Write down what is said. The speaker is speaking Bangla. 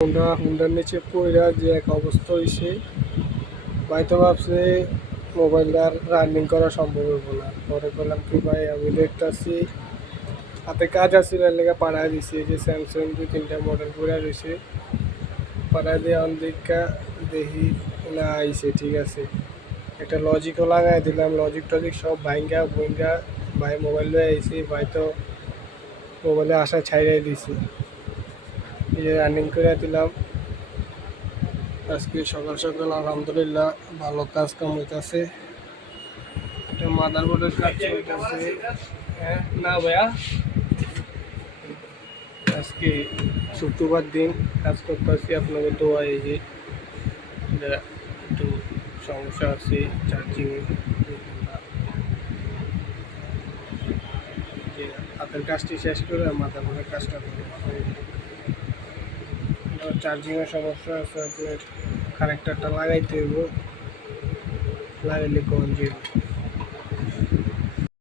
হুন্ডার নিচে পইরা যে এক অবস্থা হয়েছে, ভাই তো ভাবছে মোবাইলটা আর রানিং করা সম্ভব হবো না। পরে বললাম কি ভাই আমি দেখতেছি হাতে কাজ আছে লেগে পাড়ায় দিছি, যে স্যামসাং 2-3টা মডেল পড়া রয়েছে, পাড়ায় দিয়ে অনেকটা দেখি না আইছে ঠিক আছে। একটা লজিকও লাগাই দিলাম, লজিক টজিক সব ভাইঙ্গা ভুইঙ্গা ভাই মোবাইল লয়ে আইছি, ভাই তো মোবাইলে আশা ছাইড়াই দিছি। এই যে রানিং করে দিলাম আজকে সকাল সকাল, আলহামদুলিল্লাহ ভালো কাজ কাম হইতাছে। এটা মাদারবোর্ডের কাজ হইতাছে। হ্যাঁ না ভাইয়া, আজকে শুক্রবার দিন কাজ করতেছি, আপনাদের দোয়া। এই যে একটু সমস্যা আছে চার্জিং, যে হাতের কাজটি শেষ করে মাদারবোর্ডের কাজটা করবো। চার্জিংয়ের সমস্যা আছে, আপনার কানেক্টারটা লাগাইতে হইব, লাগাইলে কোন যাবে।